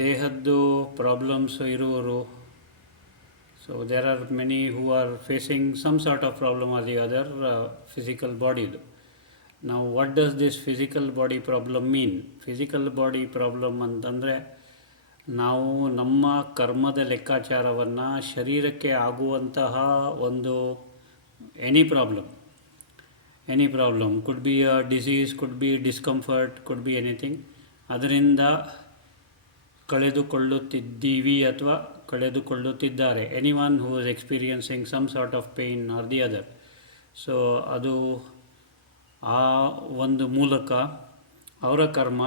ದೇಹದ್ದು problems ಇರುವರು. So there are many who are facing some sort of problem or the other physical ಬಾಡಿದು. ನಾವು what does this physical body problem mean? Physical body problem ಅಂತಂದರೆ ನಾವು ನಮ್ಮ ಕರ್ಮದ ಲೆಕ್ಕಾಚಾರವನ್ನು ಶರೀರಕ್ಕೆ ಆಗುವಂತಹ ಒಂದು any problem could be a disease, could be discomfort, could be anything, ಅದರಿಂದ ಕಳೆದುಕೊಳ್ಳುತ್ತಿದ್ದೀವಿ ಅಥವಾ ಕಳೆದುಕೊಳ್ಳುತ್ತಿದ್ದಾರೆ. Any one who is experiencing some sort of pain or the other. So ಅದು ಆ ಒಂದು ಮೂಲಕ ಅವರ ಕರ್ಮ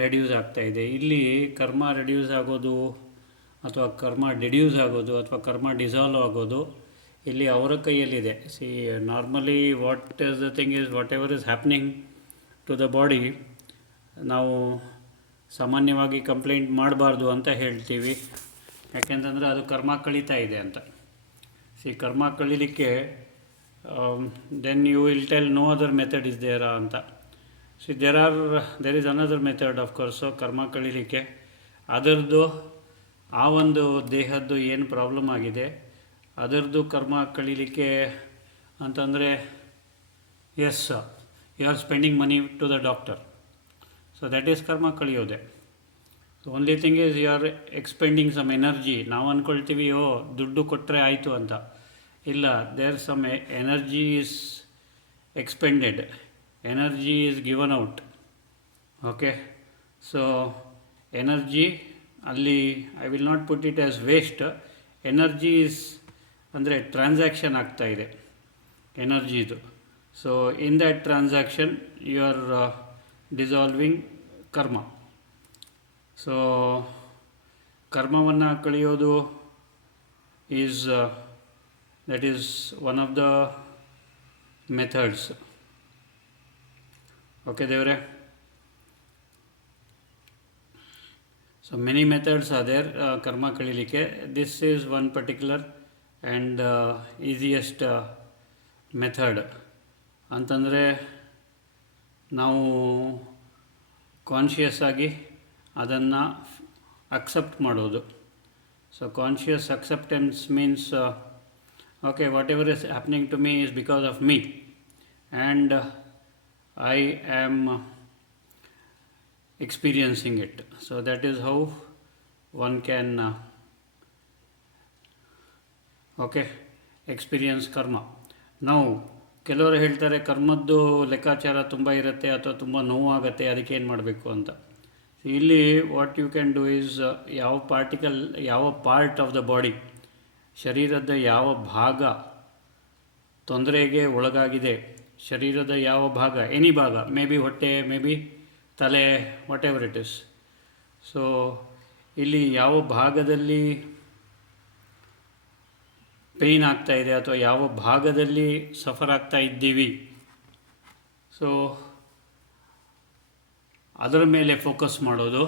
ರೆಡ್ಯೂಸ್ ಆಗ್ತಾಯಿದೆ. ಇಲ್ಲಿ ಕರ್ಮ ರೆಡ್ಯೂಸ್ ಆಗೋದು ಅಥವಾ ಕರ್ಮ ಡಿಡ್ಯೂಸ್ ಆಗೋದು ಅಥವಾ ಕರ್ಮ ಡಿಸಾಲ್ವ್ ಆಗೋದು ಇಲ್ಲಿ ಅವರ ಕೈಯಲ್ಲಿದೆ. See, normally what is the thing is whatever is happening to the body, ನಾವು ಸಾಮಾನ್ಯವಾಗಿ ಕಂಪ್ಲೇಂಟ್ ಮಾಡಬಾರ್ದು ಅಂತ ಹೇಳ್ತೀವಿ. ಯಾಕೆಂತಂದರೆ ಅದು ಕರ್ಮ ಕಳೀತಾ ಇದೆ ಅಂತ. ಸಿ, ಕರ್ಮ ಕಳೀಲಿಕ್ಕೆ then you will tell no other method is there ಅಂತ. See, there is another method of course ಕರ್ಮ ಕಳೀಲಿಕ್ಕೆ. ಅದರದ್ದು ಆ ಒಂದು ದೇಹದ್ದು ಏನು ಪ್ರಾಬ್ಲಮ್ ಆಗಿದೆ ಅದರದ್ದು ಕರ್ಮ ಕಳೀಲಿಕ್ಕೆ ಅಂತಂದರೆ yes, you are spending money to the doctor. So that is ಕರ್ಮ ಕಳಿಯೋದೆ. Only thing is you are expending some energy. ನಾವು ಅಂದ್ಕೊಳ್ತೀವಿ ದುಡ್ಡು ಕೊಟ್ಟರೆ ಆಯಿತು ಅಂತ. ಇಲ್ಲ, there some energy is expended, energy is given out. Okay, so energy ಅಲ್ಲಿ I will not put it as waste. Energy is ಅಂದರೆ ಟ್ರಾನ್ಸಾಕ್ಷನ್ ಆಗ್ತಾಯಿದೆ ಎನರ್ಜಿದು. So in that transaction you are dissolving karma. So ಕರ್ಮವನ್ನು ಕಳೆಯೋದು is that is one of the methods. Okay ದೇವರೇ, so many methods are there ಕರ್ಮ ಕಳೀಲಿಕ್ಕೆ. This is one particular and easiest method. ಅಂತಂದರೆ ನಾವು ಕಾನ್ಷಿಯಸ್ ಆಗಿ ಅದನ್ನು ಅಕ್ಸೆಪ್ಟ್ ಮಾಡೋದು. So conscious acceptance means okay, whatever is happening to me is because of me and I am experiencing it. So that is how one can experience karma. Now ಕೆಲವರು ಹೇಳ್ತಾರೆ ಕರ್ಮದ್ದು ಲೆಕ್ಕಾಚಾರ ತುಂಬ ಇರುತ್ತೆ ಅಥವಾ ತುಂಬ ನೋವಾಗುತ್ತೆ, ಅದಕ್ಕೆ ಏನು ಮಾಡಬೇಕು ಅಂತ. ಇಲ್ಲಿ what you can do is ಯಾವ ಪಾರ್ಟ್ ಆಫ್ ದ ಬಾಡಿ, ಶರೀರದ ಯಾವ ಭಾಗ ತೊಂದರೆಗೆ ಒಳಗಾಗಿದೆ, ಶರೀರದ ಯಾವ ಭಾಗ, ಎನಿ ಭಾಗ, ಮೇ ಬಿ ಹೊಟ್ಟೆ, ಮೇ ಬಿ ತಲೆ, what ever it is. So ಇಲ್ಲಿ ಯಾವ ಭಾಗದಲ್ಲಿ ಪೇಯ್ನ್ ಆಗ್ತಾಯಿದೆ ಅಥವಾ ಯಾವ ಭಾಗದಲ್ಲಿ ಸಫರ್ ಆಗ್ತಾ ಇದ್ದೀವಿ, ಸೊ ಅದರ ಮೇಲೆ ಫೋಕಸ್ ಮಾಡೋದು.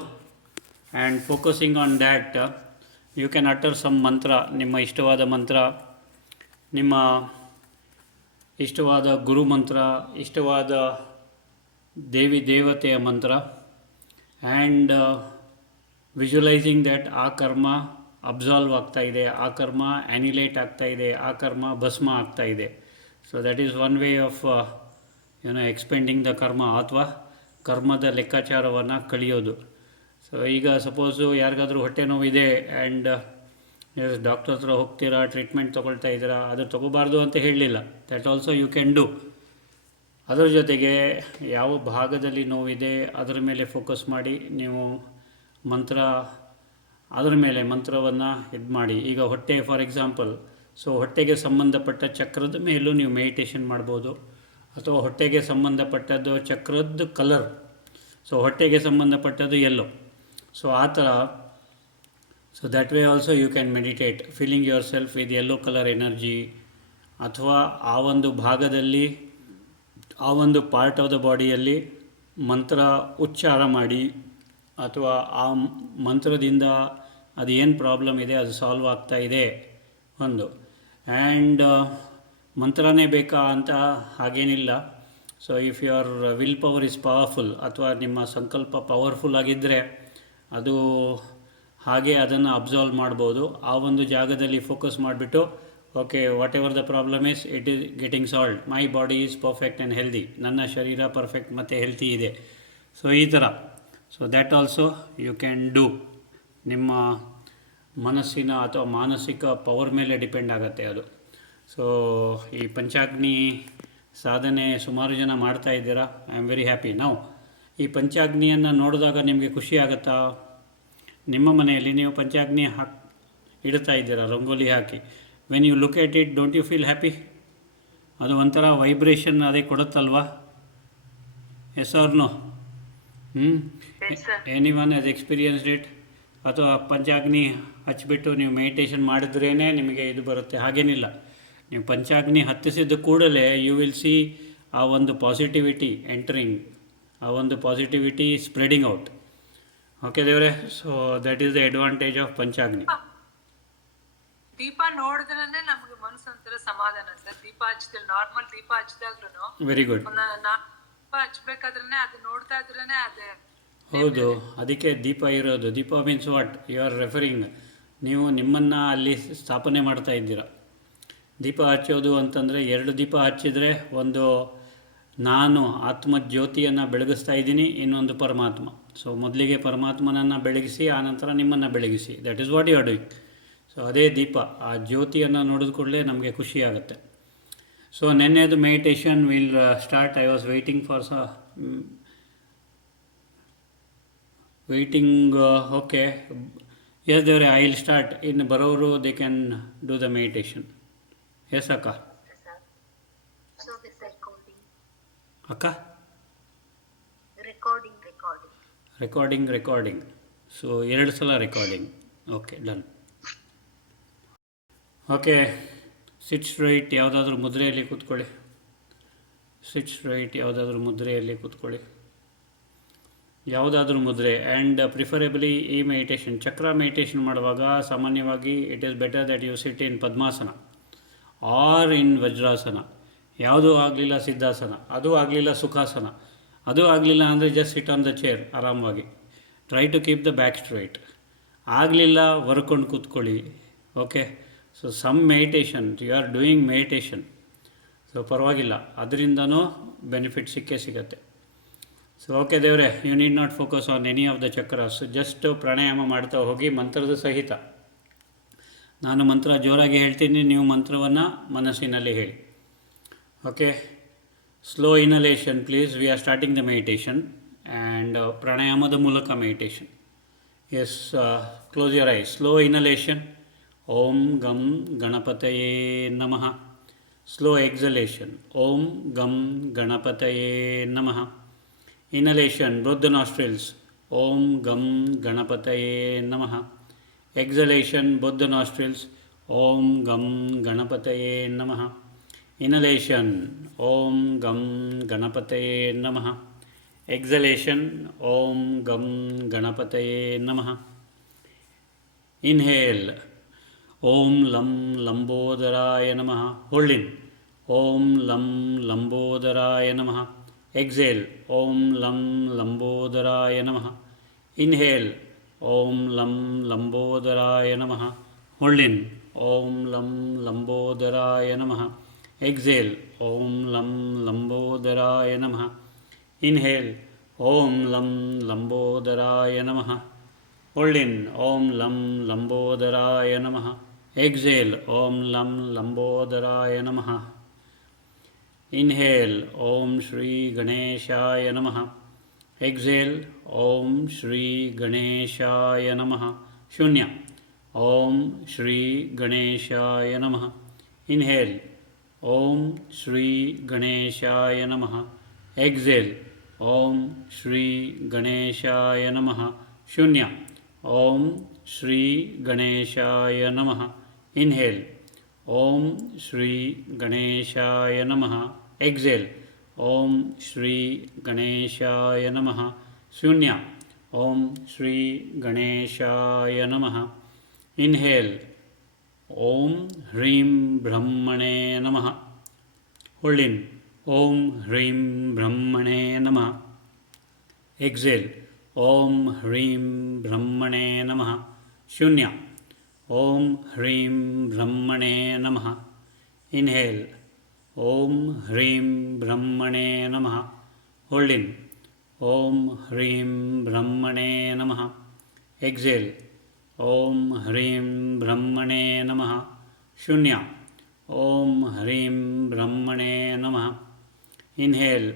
And focusing on that you can utter some mantra, ನಿಮ್ಮ ಇಷ್ಟವಾದ ಮಂತ್ರ, ನಿಮ್ಮ ಇಷ್ಟವಾದ ಗುರು ಮಂತ್ರ, ಇಷ್ಟವಾದ ದೇವಿ ದೇವತೆಯ ಮಂತ್ರ, ಆ್ಯಂಡ್ ವಿಜುವಲೈಸಿಂಗ್ ದ್ಯಾಟ್ ಆ ಕರ್ಮ ಅಬ್ಸಾಲ್ವ್ ಆಗ್ತಾಯಿದೆ, ಆ ಕರ್ಮ ಆ್ಯನಿಲೇಟ್ ಆಗ್ತಾಯಿದೆ, ಆ ಕರ್ಮ ಭಸ್ಮ ಆಗ್ತಾಯಿದೆ. So that is one way of expending the ಕರ್ಮ ಅಥವಾ ಕರ್ಮದ ಲೆಕ್ಕಾಚಾರವನ್ನು ಕಳೆಯೋದು. ಸೊ ಈಗ ಸಪೋಸು ಯಾರಿಗಾದರೂ ಹೊಟ್ಟೆ ನೋವಿದೆ ಆ್ಯಂಡ್ ಡಾಕ್ಟರ್ ಹತ್ರ ಹೋಗ್ತೀರಾ, ಟ್ರೀಟ್ಮೆಂಟ್ ತೊಗೊಳ್ತಾ ಇದ್ದೀರಾ, ಅದು ತೊಗೋಬಾರ್ದು ಅಂತ ಹೇಳಲಿಲ್ಲ. That also you can do. ಅದರ ಜೊತೆಗೆ ಯಾವ ಭಾಗದಲ್ಲಿ ನೋವಿದೆ ಅದರ ಮೇಲೆ ಫೋಕಸ್ ಮಾಡಿ ನೀವು ಅದರ ಮೇಲೆ ಮಂತ್ರವನ್ನು ಇದು ಮಾಡಿ. ಈಗ ಹೊಟ್ಟೆ ಫಾರ್ ಎಕ್ಸಾಂಪಲ್, ಸೊ ಹೊಟ್ಟೆಗೆ ಸಂಬಂಧಪಟ್ಟ ಚಕ್ರದ ಮೇಲೂ ನೀವು ಮೆಡಿಟೇಷನ್ ಮಾಡ್ಬೋದು. ಅಥವಾ ಹೊಟ್ಟೆಗೆ ಸಂಬಂಧಪಟ್ಟದ್ದು ಚಕ್ರದ ಕಲರ್, ಸೊ ಹೊಟ್ಟೆಗೆ ಸಂಬಂಧಪಟ್ಟದ್ದು ಎಲ್ಲೋ, ಸೊ ಆ ಥರ. So that way also you can meditate, feeling yourself with yellow colour energy. ಅಥವಾ ಆ ಒಂದು ಭಾಗದಲ್ಲಿ, ಆ ಒಂದು ಪಾರ್ಟ್ ಆಫ್ ದ ಬಾಡಿಯಲ್ಲಿ ಮಂತ್ರ ಉಚ್ಚಾರ ಮಾಡಿ, ಅಥವಾ ಆ ಮಂತ್ರದಿಂದ ಅದು ಏನು ಪ್ರಾಬ್ಲಮ್ ಇದೆ ಅದು ಸಾಲ್ವ್ ಆಗ್ತಾಯಿದೆ ಒಂದು. ಆ್ಯಂಡ್ ಮಂತ್ರನೇ ಬೇಕಾ ಅಂತ ಹಾಗೇನಿಲ್ಲ. So if your will power is powerful, ಅಥವಾ ನಿಮ್ಮ ಸಂಕಲ್ಪ ಪವರ್ಫುಲ್ ಆಗಿದ್ದರೆ ಅದು ಹಾಗೆ ಅದನ್ನು ಅಬ್ಸಾಲ್ವ್ ಮಾಡ್ಬೋದು. ಆ ಒಂದು ಜಾಗದಲ್ಲಿ ಫೋಕಸ್ ಮಾಡಿಬಿಟ್ಟು okay, whatever the problem is it is getting solve, my body is perfect and healthy, ನನ್ನ ಶರೀರ ಪರ್ಫೆಕ್ಟ್ ಮತ್ತು ಹೆಲ್ತಿ ಇದೆ. ಸೊ ಈ ಥರ, so that also you can do. ನಿಮ್ಮ ಮನಸ್ಸಿನ ಅಥವಾ ಮಾನಸಿಕ ಪವರ್ ಮೇಲೆ ಡಿಪೆಂಡ್ ಆಗುತ್ತೆ ಅದು. ಸೊ ಈ ಪಂಚಾಗ್ನಿ ಸಾಧನೆ ಸುಮಾರು ಜನ ಮಾಡ್ತಾ ಇದ್ದೀರಾ. I am very happy. ನಾವು ಈ ಪಂಚಾಗ್ನಿಯನ್ನು ನೋಡಿದಾಗ ನಿಮಗೆ ಖುಷಿ ಆಗುತ್ತಾ? ನಿಮ್ಮ ಮನೆಯಲ್ಲಿ ನೀವು ಪಂಚಾಗ್ನಿ ಇಡ್ತಾ ಇದ್ದೀರಾ, ರಂಗೋಲಿ ಹಾಕಿ. When you look at it, don't you feel happy? ಅದು ಒಂಥರ ವೈಬ್ರೇಷನ್ ಅದೇ ಕೊಡುತ್ತಲ್ವಾ? Yes or no? Any one has experienced it? ಅಥವಾ ಪಂಚಾಗ್ನಿ ಹಚ್ಚಿಬಿಟ್ಟು ನೀವು ಮೆಡಿಟೇಷನ್ ಮಾಡಿದ್ರೇ ನಿಮಗೆ ಇದು ಬರುತ್ತೆ? ಹಾಗೇನಿಲ್ಲ. ನೀವು ಪಂಚಾಗ್ನಿ ಹತ್ತಿಸಿದ ಕೂಡಲೇ ಯು ವಿಲ್ ಸಿ ಆ ಒಂದು ಪಾಸಿಟಿವಿಟಿ ಎಂಟರಿಂಗ್, ಆ ಒಂದು ಪಾಸಿಟಿವಿಟಿ ಸ್ಪ್ರೆಡಿಂಗ್ ಔಟ್. ಓಕೆ ದೇವ್ರೆ, so that is the advantage of Panchagni. ದೀಪ ನೋಡಿದ್ರೆ ನಮಗೆ ಮನಸ್ಸು ಒಂಥರ ಸಮಾಧಾನ ಸರ್. ದೀಪ ಹಚ್ಚಿದ್ರೆ, ನಾರ್ಮಲ್ ದೀಪ ಹಚ್ಚಿದಾಗ್ಲೂ ವೆರಿ ಗುಡ್. ದೀಪ ಹಚ್ಬೇಕಾದ್ರೆ ಅದು ನೋಡ್ತಾ ಇದ್ರೇನೆ ಅದೇ. ಹೌದು, ಅದಕ್ಕೆ ದೀಪ ಇರೋದು. ದೀಪ means what you are referring? ನೀವು ನಿಮ್ಮನ್ನು ಅಲ್ಲಿ ಸ್ಥಾಪನೆ ಮಾಡ್ತಾ ಇದ್ದೀರ. ದೀಪ ಹಚ್ಚೋದು ಅಂತಂದರೆ 2 ದೀಪ ಹಚ್ಚಿದರೆ, ಒಂದು ನಾನು ಆತ್ಮಜ್ಯೋತಿಯನ್ನು ಬೆಳಗಿಸ್ತಾ ಇದ್ದೀನಿ, ಇನ್ನೊಂದು ಪರಮಾತ್ಮ. ಸೊ ಮೊದಲಿಗೆ ಪರಮಾತ್ಮನನ್ನು ಬೆಳಗಿಸಿ, ಆನಂತರ ನಿಮ್ಮನ್ನು ಬೆಳಗಿಸಿ. That is what you are doing. So ಅದೇ ದೀಪ, ಆ ಜ್ಯೋತಿಯನ್ನು ನೋಡಿದ ಕೂಡಲೇ ನಮಗೆ ಖುಷಿ ಆಗುತ್ತೆ. ಸೊ ನೆನ್ನೆದು meditation will start. I was waiting for okay. Yes ದೇವ್ರೆ, ಐ ವಿಲ್ ಸ್ಟಾರ್ಟ್. ಇನ್ನು ಬರೋರು they can do the meditation. Yes ಅಕ್ಕ? ಅಕ್ಕ ರೆಕಾರ್ಡಿಂಗ್. ಸೊ 2 ಸಲ recording. Okay, done. Okay, sit straight. ಯಾವುದಾದ್ರೂ ಮುದ್ರೆಯಲ್ಲಿ ಕೂತ್ಕೊಳ್ಳಿ. ಸಿಟ್ ಸ್ಟ್ರೈಟ್, ಯಾವುದಾದ್ರೂ ಮುದ್ರೆಯಲ್ಲಿ ಕೂತ್ಕೊಳ್ಳಿ, ಯಾವುದಾದ್ರೂ ಮುದ್ರೆ. ಆ್ಯಂಡ್ ಪ್ರಿಫರೇಬಲಿ ಈ ಮೆಡಿಟೇಷನ್, ಚಕ್ರ ಮೆಡಿಟೇಷನ್ ಮಾಡುವಾಗ ಸಾಮಾನ್ಯವಾಗಿ it is better that you sit in Padmasana or in Vajrasana. ಯಾವುದೂ ಆಗಲಿಲ್ಲ ಸಿದ್ಧಾಸನ, ಅದೂ ಆಗಲಿಲ್ಲ ಸುಖಾಸನ, ಅದೂ ಆಗಲಿಲ್ಲ ಅಂದರೆ just sit on the chair ಆರಾಮವಾಗಿ. Try to keep the back straight. ಆಗಲಿಲ್ಲ ವರ್ಕೊಂಡು ಕೂತ್ಕೊಳ್ಳಿ. Okay, so some meditation you are doing meditation, so ಪರವಾಗಿಲ್ಲ, ಅದರಿಂದನೂ ಬೆನಿಫಿಟ್ ಸಿಗುತ್ತೆ. ಸೊ ಓಕೆ ದೇವ್ರೆ, you need not focus on any of the chakras. Just ಪ್ರಾಣಾಯಾಮ ಮಾಡ್ತಾ ಹೋಗಿ, ಮಂತ್ರದ ಸಹಿತ. ನಾನು ಮಂತ್ರ ಜೋರಾಗಿ ಹೇಳ್ತೀನಿ, ನೀವು ಮಂತ್ರವನ್ನು ಮನಸ್ಸಿನಲ್ಲಿ ಹೇಳಿ. Okay, slow inhalation please. We are starting the meditation and ಪ್ರಾಣಾಯಾಮದ ಮೂಲಕ meditation. Yes, close your eyes. Slow inhalation, ಓಂ ಗಂ ಗಣಪತಯೇ ನಮಃ. ಸ್ಲೋ ಎಕ್ಸಲೇಷನ್, ಓಂ ಗಂ ಗಣಪತಯೇ ನಮಃ. Inhalation, both the nostrils, Om Gam Ganapataye Namaha. Exhalation, both the nostrils, Om Gam Ganapataye Namaha. Inhalation, Om Gam Ganapataye Namaha. Exhalation, Om Gam Ganapataye Namaha. Inhale, Om Lam Lambodharaya Namaha. Hold in, Om Lam Lambodharaya Namaha. Exhale, Om Lam Lambodharaya Namaha. Inhale, Om Lam Lambodharaya Namaha. Hold in, Om Lam Lambodharaya Namaha. Exhale, Om Lam Lambodharaya Namaha. Inhale, Om Lam Lambodharaya Namaha. Hold in, Om Lam Lambodharaya Namaha. Exhale, Om Lam Lambodharaya Namaha. Inhale, Om Shri Ganeshaya Namaha. Exhale, Om Shri Ganeshaya Namaha. Shunya. Om Shri Ganeshaya Namaha. Inhale, Om Shri Ganeshaya Namaha. Exhale, Om Shri Ganeshaya Namaha. Shunya. Om Shri Ganeshaya Namaha. Inhale, Om Shri Ganeshaya Namaha. Exhale, Om Shri Ganeshaya Namaha. Shunya. Om Shri Ganeshaya Namaha. Inhale, Om Hrim Brahmane Namaha. Hold in, Om Hrim Brahmane Namaha. Exhale, Om Hrim Brahmane Namaha. ಶೂನ್ಯ. ಓಂ ಹ್ರೀಂ ಬ್ರಹ್ಮಣೇ ನಮಃ. Inhale. ಓಂ ಹ್ರೀಂ ಬ್ರಹ್ಮಣೇ ನಮಃ. Hold ಇನ್. ಓಂ ಹ್ರೀಂ ಬ್ರಹ್ಮಣೇ ನಮಃ. Exhale. ಓಂ ಹ್ರೀಂ ಬ್ರಹ್ಮಣೇ ನಮಃ. ಶೂನ್ಯ. ಓಂ ಹ್ರೀಂ ಬ್ರಹ್ಮಣೇ ನಮಃ. Inhale.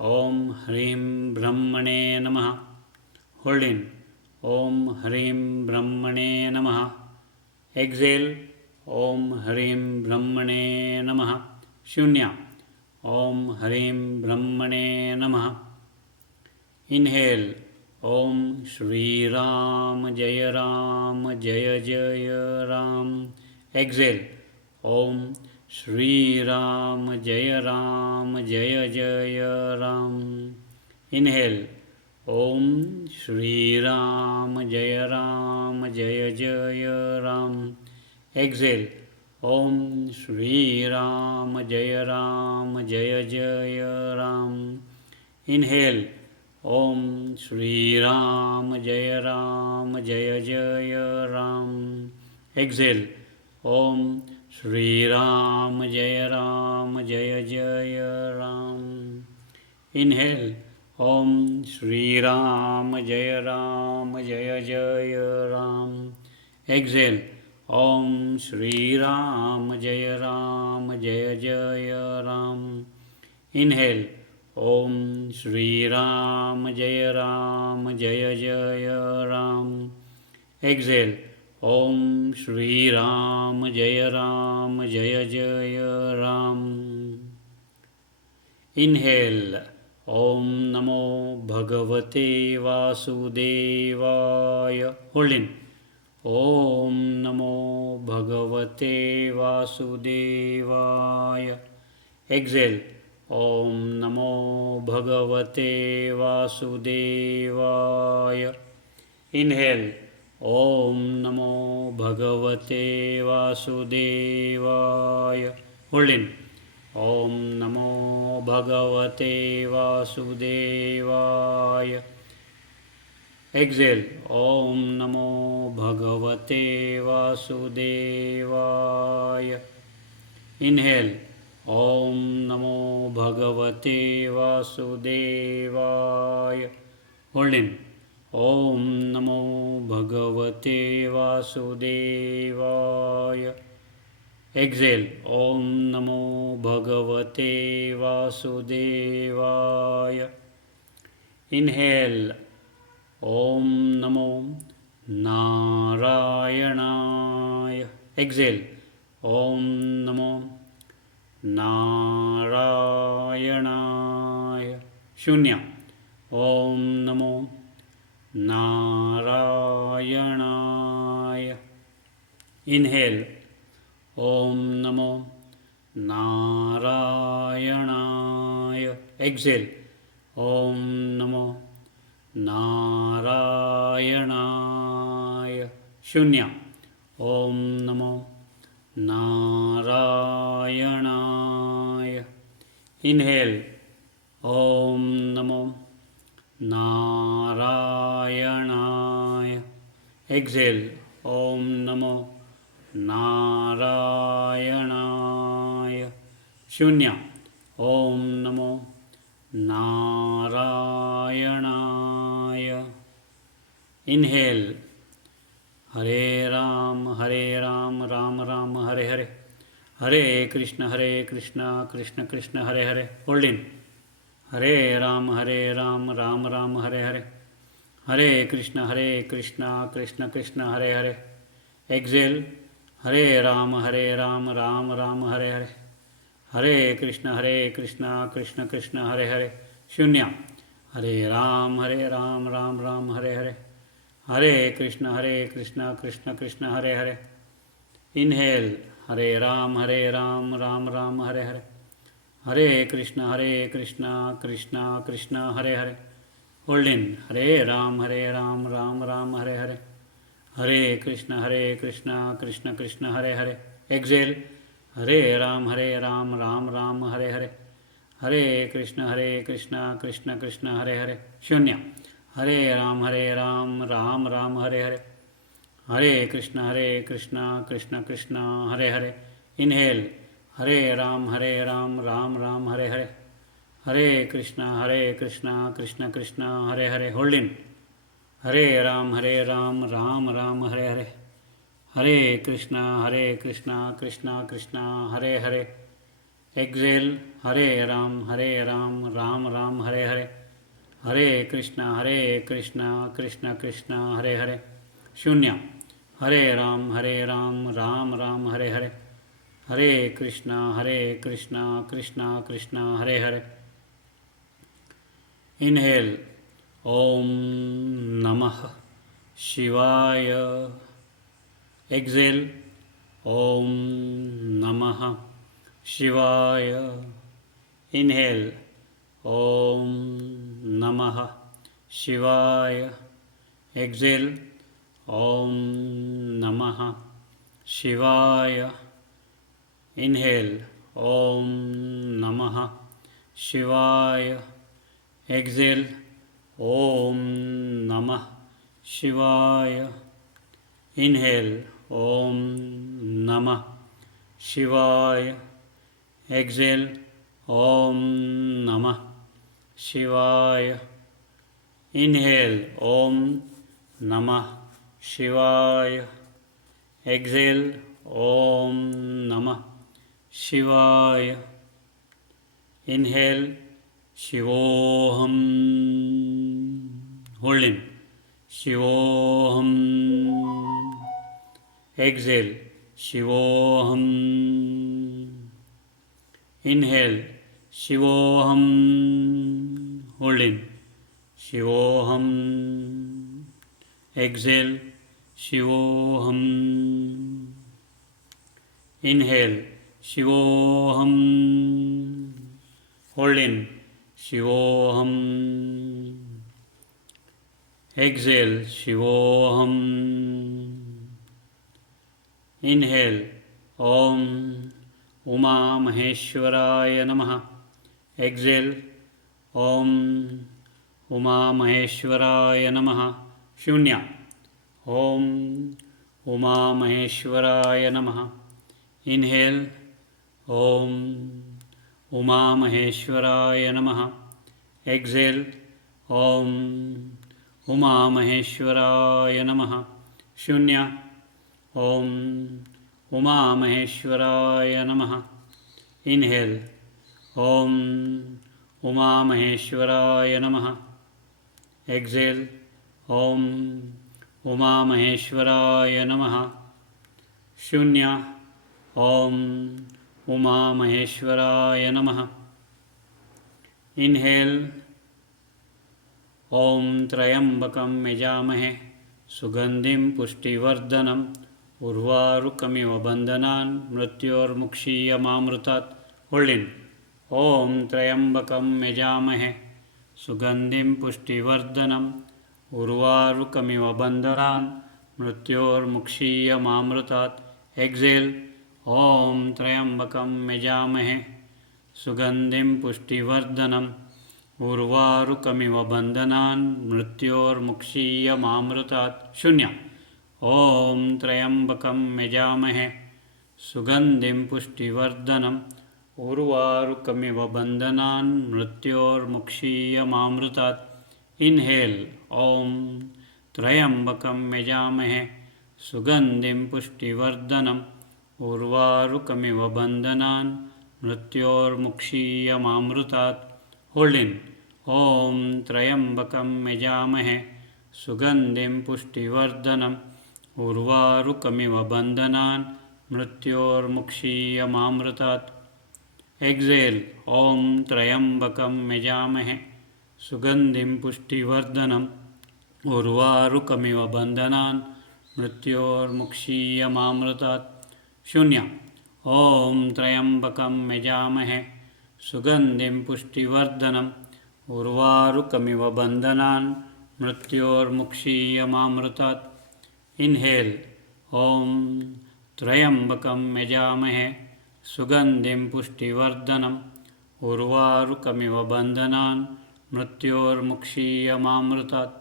ಓಂ ಹ್ರೀಂ ಬ್ರಹ್ಮಣೇ ನಮಃ. Hold ಇನ್. ಓಂ ಹ್ರೀಂ ಬ್ರಹ್ಮಣೇ ನಮಃ. Exhale. ಓಂ ಹ್ರೀಂ ಬ್ರಹ್ಮಣೇ ನಮಃ. ಶೂನ್ಯ. ಓಂ ಹ್ರೀಂ ಬ್ರಹ್ಮಣೇ ನಮಃ. ಇನ್ಹೇಲ್. ಓಂ ಶ್ರೀರಾಮ ಜಯ ರಾಮ ಜಯ ಜಯ ರಾಮ. ಎಕ್ಸೇಲ್. ಓಂ ಶ್ರೀರಾಮ ಜಯ ರಾಮ ಜಯ ಜಯ ರಾಮ. ಇನ್ಹೇಲ್. ಓಂ ಶ್ರೀರಾಮ ಜಯ ರಾಮ ಜಯ ಜಯ ರಾಮ. ಎಕ್ಸೇಲ್. ಓಂ ಶ್ರೀರಾಮ ಜಯ ರಾಮ ಜಯ ಜಯ ರಾಮ. ಇನ್ಹೇಲ್. ಓಂ ಶ್ರೀರಾಮ ಜಯ ರಾಮ ಜಯ ಜಯ ರಾಮ. ಎಕ್ಸೇಲ್. ಓಂ ಶ್ರೀರಾಮ ಜಯ ರಾಮ ಜಯ ಜಯ ರಾಮ. ಇನ್ಹೇಲ್. ಓಂ ಶ್ರೀರಾಮ ಜಯ ರಾಮ ಜಯ ಜಯ ರಾಮ. ಎಕ್ಸೇಲ್. ಓಂ ಶ್ರೀರಾಮ ಜಯ ರಾಮ ಜಯ ಜಯ ರಾಮ. ಇನ್ಹೇಲ್. ಓಂ ಶ್ರೀರಾಮ ಜಯ ರಾಮ ಜಯ ಜಯ ರಾಮ. ಎಕ್ಸೇಲ್. ಓಂ ಶ್ರೀರಾಮ ಜಯ ರಾಮ ಜಯ ಜಯ ರಾಮ. ಇನ್ಹೇಲ್. ಓಂ ನಮೋ ಭಗವತೆ ವಾಸುದೇವಾಯ. ಹೋಲ್ಡ್ ಇನ್. ಓಂ ನಮೋ ಭಗವತೆ ವಾಸುದೇವಾಯ. ಎಕ್ಸೇಲ್. ಓಂ ನಮೋ ಭಗವತೆ ವಾಸುದೇವಾಯ. ಇನ್ಹೇಲ್. ಓಂ ನಮೋ ಭಗವತೆ ವಾಸುದೇವಾಯ. ಹೋಲ್ಡ್ ಇನ್. ಓಂ ನಮೋ ಭಗವತೆ ವಾಸುದೇವಾಯ. ಎಕ್ಸೇಲ್. ಓಂ ನಮೋ ಭಗವತೆ ವಾಸುದೇವಾಯ. ಇನ್ಹೇಲ್. ಓಂ ನಮೋ ಭಗವತೆ ವಾಸುದೇವಾಯ. ಹೋಲ್ಡ್ ಇನ್. ಓಂ ನಮೋ ಭಗವತೆ ವಾಸುದೇವಾಯ. ಎಕ್ಸೇಲ್. ಓಂ ನಮೋ ಭಗವತೆ ವಾಸುದೇವಾಯ. ಇನ್ಹೇಲ್. ಓಂ ನಮೋ ನಾರಾಯಣಾಯ. ಎಕ್ಸೇಲ್. ಓಂ ನಮೋ ನಾರಾಯಣಾಯ. ಶೂನ್ಯ. ಓಂ ನಮೋ ನಾರಾಯಣಾಯ. ಇನ್ಹೇಲ್. ಓಂ ನಮೋ ನಾರಾಯಣಾಯ. ಎಕ್ಸೇಲ್. ಓಂ ನಮೋ ನಾರಾಯಣಾಯ. ಶೂನ್ಯ. ಓಂ ನಮೋ ನಾರಾಯಣಾಯ. ಇನ್ಹೇಲ್. ಓಂ ನಮೋ ನಾರಾಯಣಾಯ. ಎಕ್ಸೇಲ್. ಓಂ ನಮೋ ನಾರಾಯಣಾಯ. ಶೂನ್ಯ. ಓಂ ನಮೋ ನಾರಾಯಣಾಯ. ಇನ್ಹೇಲ್. ಹರೇ ರಾಮ ರಾಮ ರಾಮ ಹರೇ ಹರೇ. ಹರೇ ಕೃಷ್ಣ ಕೃಷ್ಣ ಕೃಷ್ಣ ಹರೇ ಹರೇ. ಹೋಲ್ಡ್ ಇನ್. ಹರೇ ರಾಮ ರಾಮ ರಾಮ ಹರೇ ಹರೇ. ಹರೇ ಕೃಷ್ಣ ಕೃಷ್ಣ ಕೃಷ್ಣ ಹರೇ ಹರೇ. ಎಕ್ಸೇಲ್. ಹರೇ ರಾಮ ರಾಮ ರಾಮ ಹರೇ ಹರೇ. ಹರೇ ಕೃಷ್ಣ ಕೃಷ್ಣ ಕೃಷ್ಣ ಹರೇ ಹರೇ. ಶೂನ್ಯ. ಹರೇ ರಾಮ ರಾಮ ರಾಮ ಹರೇ ಹರೇ. ಹರೇ ಕೃಷ್ಣ ಕೃಷ್ಣ ಕೃಷ್ಣ ಹರೇ ಹರೇ. ಇನ್ಹೇಲ್. ಹರೇ ರಾಮ ರಾಮ ರಾಮ ಹರೇ ಹರೇ. ಹರೇ ಕೃಷ್ಣ ಕೃಷ್ಣ ಕೃಷ್ಣ ಹರೇ ಹರೇ. ಹೋಲ್ಡ್ ಇನ್. ಹರೇ ರಾಮ ರಾಮ ರಾಮ ಹರೇ ಹರೇ. ಹರೇ ಕೃಷ್ಣ ಕೃಷ್ಣ ಕೃಷ್ಣ ಹರೇ ಹರೇ. ಎಕ್ಸೇಲ್. ಹರೇ ರಾಮ ರಾಮ ರಾಮ ಹರೇ ಹರೇ. ಹರೇ ಕೃಷ್ಣ ಕೃಷ್ಣ ಕೃಷ್ಣ ಹರೇ ಹರೇ. ಶೂನ್ಯ. ಹರೇ ರಾಮ ರಾಮ ರಾಮ ಹರೇ ಹರೇ. हरे Krishna Krishna Krishna Hare Hare. Inhale. Hare Ram, Ram Ram, Hare Hare. Hare Krishna, Krishna Krishna, Hare Hare. Hold in. Hare Ram, Ram Ram, Hare Hare. Hare Krishna, Krishna Krishna, Hare Hare. Exhale. Hare Ram, Ram Ram, Hare Hare. Hare Krishna, Krishna Krishna, Hare Hare. Shunya. Hare Ram, Ram Ram, Hare Hare. Hare Krishna, Krishna Krishna, Hare Hare. Inhale. Om Namah Shivaya. Exhale. Om Namah Shivaya. Inhale. Om Namah Shivaya. Exhale. Om Namah Shivaya. Inhale. Om Namah Shivaya. Exhale. Om Namah Shivaya. Inhale. Om Namah Shivaya. Exhale. Om Namah Shivaya. Inhale. Om Namah Shivaya. Exhale. Om Namah Shivaya. Inhale. Shivoham. Hold in. Shivoham. Exhale. Shivoham. Inhale. Shivoham. Hold in. Shivoham. Exhale. Shivoham. Inhale. Shivoham. Hold in. Shivoham. Exhale. Shivoham. Inhale. Om Uma Maheshwaraya Namaha. Exhale. Om Uma Maheshwaraya Namaha. Shunya. Om Uma Maheshwaraya Namaha. Inhale. Om Uma Maheshwaraya Namaha. Exhale. Om Uma Maheshwaraya Namaha. Shunya. Om Uma Maheshwaraya Namaha. Inhale. Om Uma Maheshwaraya Namaha. Exhale. Om Uma Maheshwaraya Namaha. Shunya. Om Uma Maheshwaraya Namaha. Inhale. Om Trayambakam Yajamahe Sugandhim Pushtivardhanam Urvarukamiva Bandhanan Mrityormukshiyamamrutat. Hold in. Om Trayambakam Yajamahe Sugandhim Pushtivardhanam Urvarukamiva Bandhanan Mrityormukshiyamamrutat. Exhale. Om Trayambakam Yajamahe Sugandhim Pushtivardhanam Urvarukamiva Bandhanan Mrityormukshiyamamrutat. Shunya. Om Trayambakam Yajamahe Sugandhim Pushtivardhanam Urvarukamiva Bandhanan Mrityormukshiyamamrutat. Inhale. Om Trayambakam Yajamahe Sugandhim Pushtivardhanam Urvarukamiva Bandhanan Mrityormukshiyamamrutat. Hold in. Om Trayambakam Yajamahe Sugandhim Pushtivardhanam Urvarukamiva Bandhanan Mrityormukshiyamamrutat. Exhale. Om Trayambakam Yajamahe Sugandhim Pushtivardhanam Urvarukamiva Bandhanan Mrityormukshiyamamrutat. Shunya. Om Trayambakam Yajamahe Sugandhim Pushtivardhanam Urvarukamiva Bandhanan Mrityormukshiyamamrutat. Inhale. Om Trayambakam Yajamahe Sugandhim Pushtivardhanam Urvarukamiva Bandhanan Mrityormukshiyamamrutat.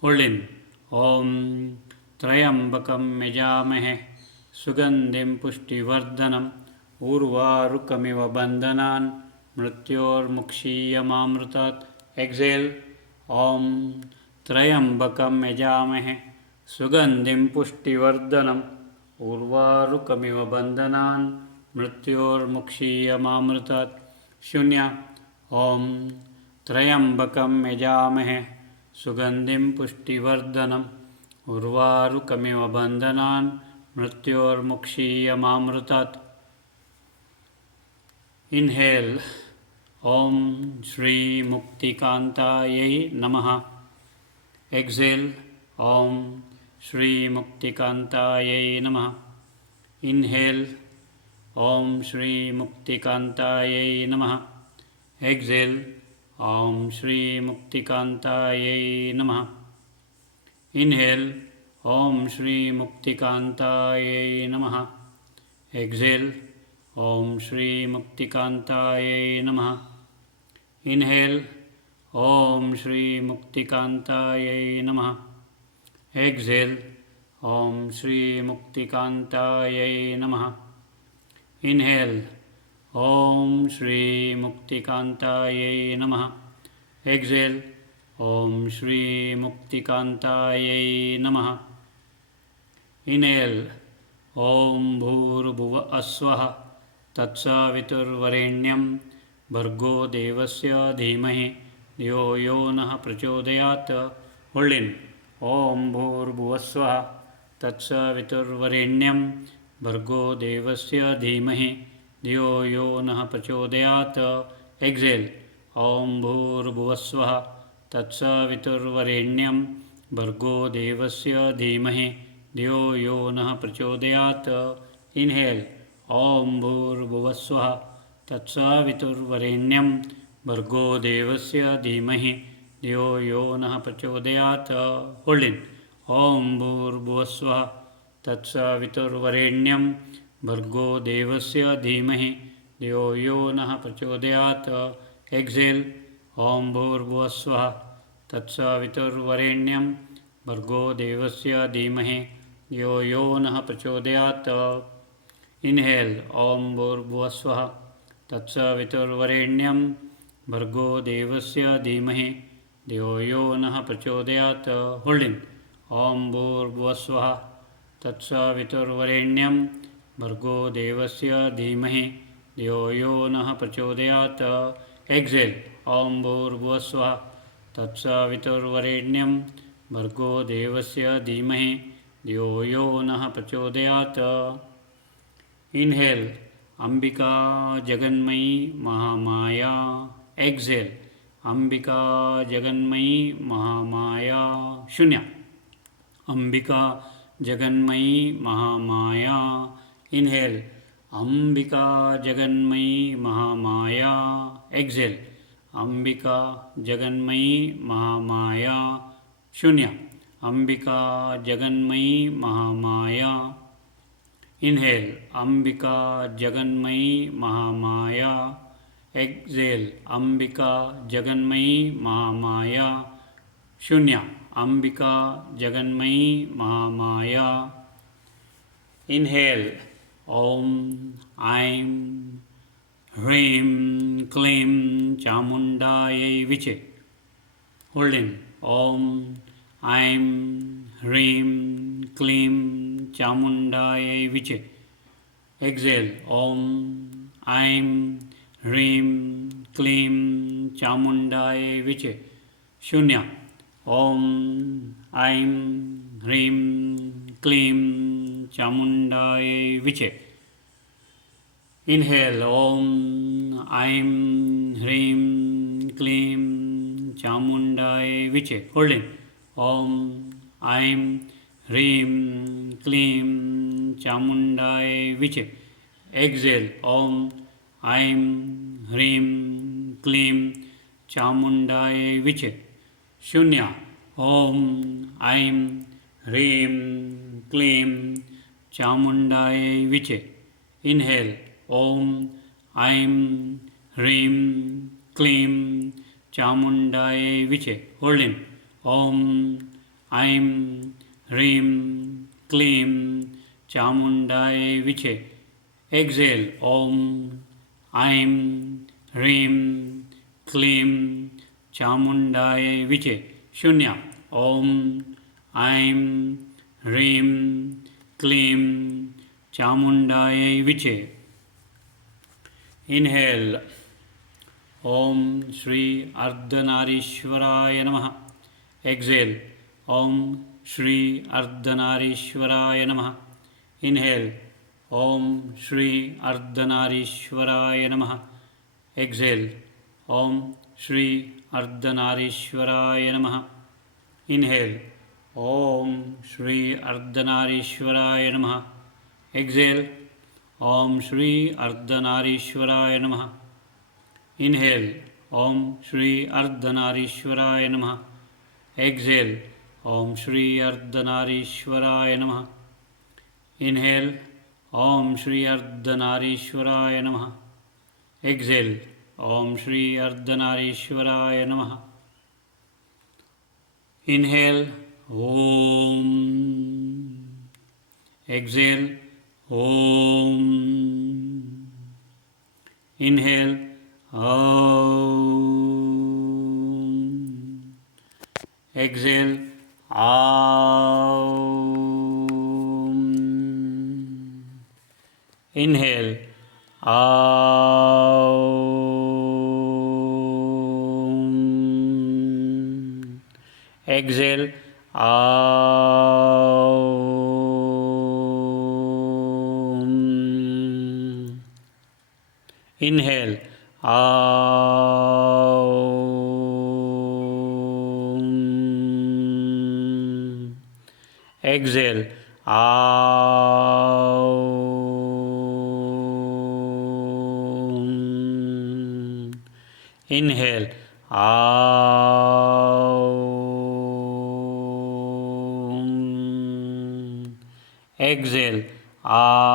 Hold in. Om त्र्यम्बकं यजामहे सुगन्धिं पुष्टिवर्धनम् उर्वारुकमिव बन्धनान् मृत्योर्मुक्षीयमामृतात्. Exhale. Om त्र्यम्बकं यजामहे सुगन्धिं पुष्टिवर्धनम् उर्वारुकमिव बन्धनान् मृत्योर्मुक्षीयमामृतात्. शून्य. Om त्र्यम्बकं यजामहे सुगन्धिं पुष्टिवर्धनम् उर्वारुकमिव बन्धनान् मृत्योर्मुक्षीयमामृतात्. Inhale. Om Shri Muktikantayai Namaha. Exhale. Om Shri Muktikantayai Namaha. Inhale. Om Shri Muktikantayai Namaha. Exhale. Om Shri Muktikantayai Namaha. Inhale. Om Shri Muktikantayai Namaha. Exhale. Om Shri Muktikantayai Namaha. Inhale. Om Shri Muktikantayai Namaha. Exhale. Om Shri Muktikantayai Namaha. Inhale. Om Shri Muktikantayai Namaha. Exhale. Om Shri Muktikantayai Namaha. Inhale. Om Bhurabhuva Aswaha तत्सवितुर्वरेण्यं भर्गो देवस्य धीमहि धियो यो नः प्रचोदयात्. Hold in. Om भूर्भुवस्वः तत्सवितुर्वरेण्यं भर्गो देवस्य धीमहि धियो यो नः प्रचोदयात्. Exhale. Om भूर्भुवस्वः तत्सवितुर्वरेण्यं भर्गो देवस्य धीमहि धियो यो नः प्रचोदयात्. Inhale. Om भूर्भुवस्वः तत्सवितुर्वरेण्यं भर्गो देवस्य धीमहि धियो यो नः प्रचोदयात्. Hold in. Om भूर्भुवस्वः तत्सवितुर्वरेण्यं भर्गो देवस्य धीमहि धियो यो नः प्रचोदयात्. Exhale. Om भूर्भुवस्वः तत्सवितुर्वरेण्यं भर्गो देवस्य धीमहि धियो यो नः प्रचोदयात्. Inhale. Om भूर्भुवस्वः तत्सवितुर्वरेण्यं भर्गो देवस्य धीमहि धियो यो नः प्रचोदयात्. Hold in. Om भूर्भुवस्वः तत्सवितुर्वरेण्यं भर्गो देवस्य धीमहि धियो यो नः प्रचोदयात्. Exhale. Om भूर्भुवस्वः तत्सवितुर्वरेण्यं भर्गो देवस्य धीमहि धियो यो नः प्रचोदयात्. Inhale. Ambika Jaganmayi Mahamaya. Exhale. Ambika Jaganmayi Mahamaya. Shunya. Ambika Jaganmayi Mahamaya. Inhale. Ambika Jaganmayi Mahamaya. Exhale. Ambika Jaganmayi Mahamaya. Shunya. Ambika Jaganmayi Mahamaya. Inhale. Ambika Jaganmayi Mahamaya. Exhale. Ambika Jaganmayi Mahamaya. Shunya. Ambika Jaganmayi Mahamaya. Inhale. Om Aim Hrim Klim Chamundayai Viche. Hold in. Om Aim Hrim Klim Chamundayai Viche. Exhale. Om Aim Hrim Klim Chamundayai Viche. Shunya. Om Aim Hrim Klim Chamundayai Viche. Inhale. Om Aim Hrim Klim Chamundayai Viche. Hold in. Om Aim Hrim Klim Chamundayai Viche. Exhale. Om Aim Hrim Klim Chamundayai Viche. Shunya. Om Aim Hrim Klim Chamundayai Viche. Inhale. Om Aim Hrim Klim Chamundayai Viche. Hold in. Om Aim Hrim क्लीं चामुण्डायै विचे. Exhale. Om. ऐं ह्रीं क्लीं चामुण्डायै विचे. शून्य. Om. ऐं ह्रीं क्लीं चामुण्डायै विचे. Inhale. Om Shri Ardhanarishwaraya Namaha. Exhale. Om Shri Ardhanarishwaraya Namaha. Inhale. Om Shri Ardhanarishwaraya Namaha. Exhale. Om Shri Ardhanarishwaraya Namaha. Inhale. Om Shri Ardhanarishwaraya Namaha. Exhale. Om Shri Ardhanarishwaraya Namaha. Inhale. Om Shri Ardhanarishwaraya Namaha. Exhale. Om Shri Ardhanarishwaraya Namaha. Inhale. Om Shri Ardhanarishwaraya Namaha. Exhale. Om Shri Ardhanarishwaraya Namaha. Inhale. Om. Exhale. Om. Inhale. Om. Exhale. Om. Inhale. Om. Exhale. Om. Inhale. Om. Exhale. Om. Inhale. Om. Exhale. Om.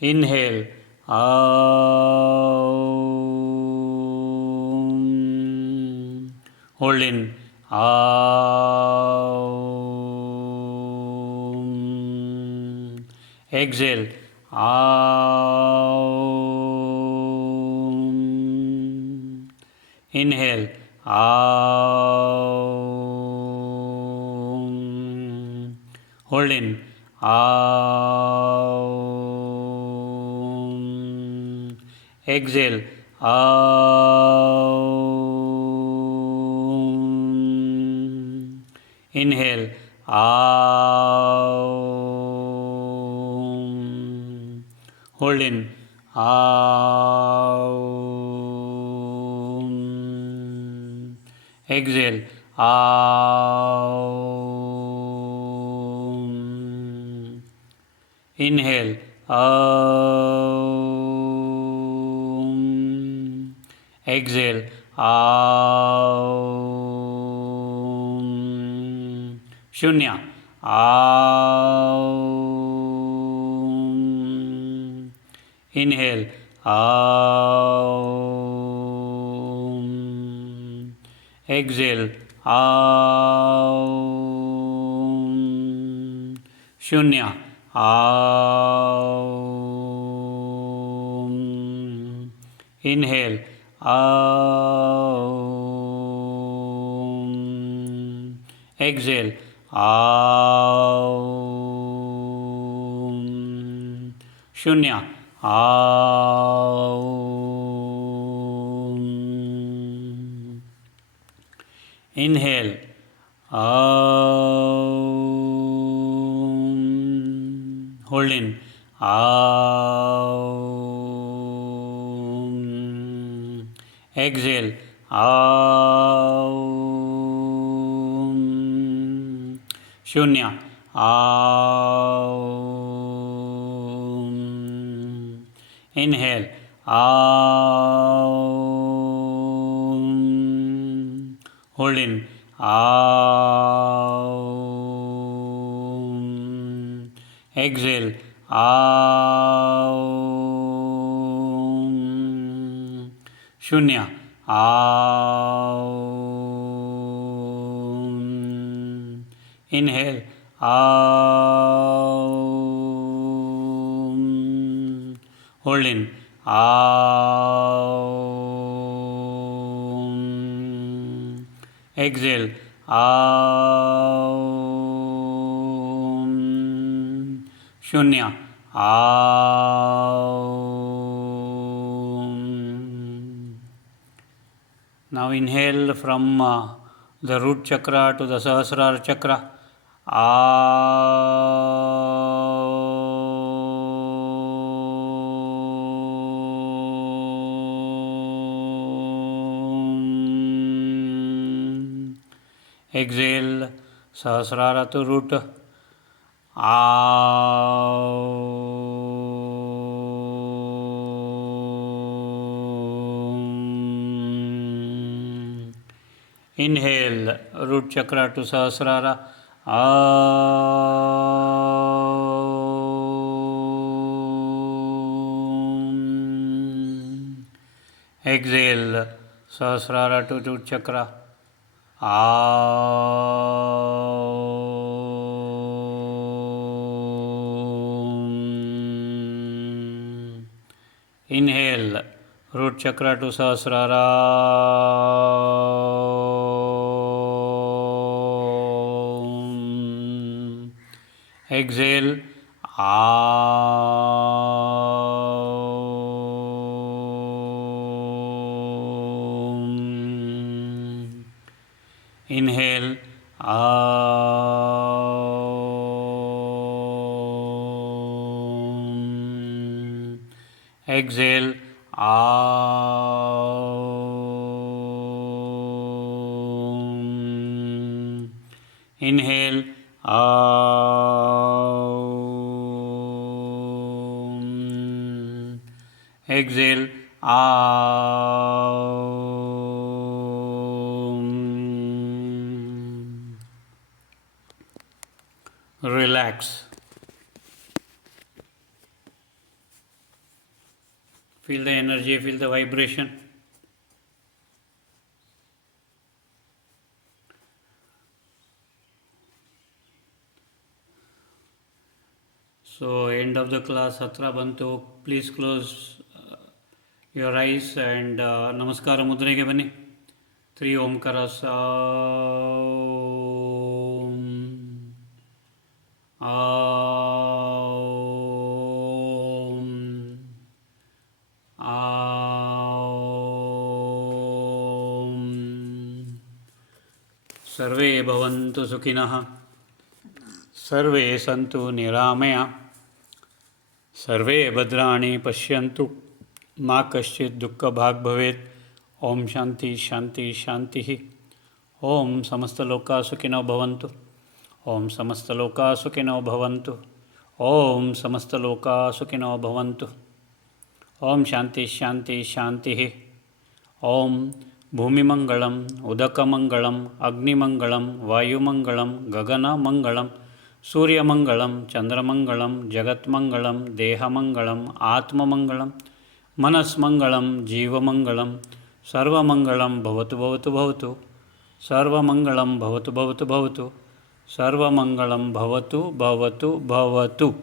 Inhale. Om. Hold in. Om. Exhale. Om. Inhale. Om. Hold in. Om. Exhale. Om. Inhale. Om. Hold in. Om. Exhale. Om. Inhale. Om. Exhale. Om. Shunya. Om. Inhale. Om. Exhale. Om. Shunya. Om. Inhale. Om. Exhale. Om. Shunya. Om. Inhale. Om. Hold in. Om. Exhale. Om. Shunya. Om. Inhale. Om. Hold in. Om. Exhale. Om. Shunya. Aum. Inhale. Aum. Hold in. Aum. Exhale. Aum. Shunya. Aum. Now inhale from the root chakra to the Sahasrara chakra. Aum. Exhale, Sahasrara to root. Aum. Inhale, root chakra to Sahasrara. Aum. Exhale, Sahasrara to root chakra. Aum. Inhale, root chakra to Sahasrara. Aum. Exhale. Aum. Inhale. Aum. Exhale. Aum. Inhale. Aum. Exhale. Aum. Relax. Feel the energy, feel the vibration. So, end of the class hatra bantu. Please close your eyes and Namaskara Mudrege bani. 3 Omkaras. Aum. Aum. Aum. Sarve bhavantu sukhinah. Sarve santu niramaya. Sarve bhadrani pashyantu. Ma kaschit dukkha bhag bhavet. Om Shanti Shanti Shanti. Om Samasta Loka Sukhino Bhavantu. Om Samasta Loka Sukhino Bhavantu. Om Samasta Loka Sukhino Bhavantu. Om Shanti Shanti Shanti. Om Bhumi Mangalam, Udaka Mangalam, Agni Mangalam, Vayu Mangalam, Gagana Mangalam, Surya Mangalam, Chandra Mangalam, Jagat Mangalam, Deha Mangalam, Atma Mangalam, Manas Mangalam, Jiva Mangalam, Sarva Mangalam Bhavatu Bhavatu Bhavatu, Sarva Mangalam Bhavatu Bhavatu Bhavatu, Sarva Mangalam Bhavatu Bhavatu Bhavatu.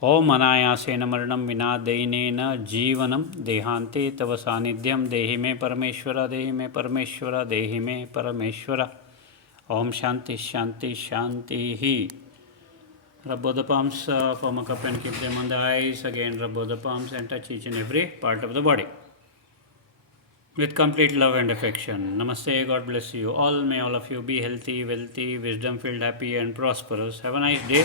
Om Anayasena Maranam Vina Dainena Jivanam Dehante Tava Sanidhyam Dehi Me Parameshwara Dehi Me Parameshwara Dehi Me Parameshwara. Om Shanti Shanti Shanti. Rub both the palms, form a cup and keep them on the eyes. Again rub both the palms and touch each and every part of the body with complete love and affection. Namaste, God bless you all. May all of you be healthy, wealthy, wisdom filled, happy and prosperous. Have a nice day.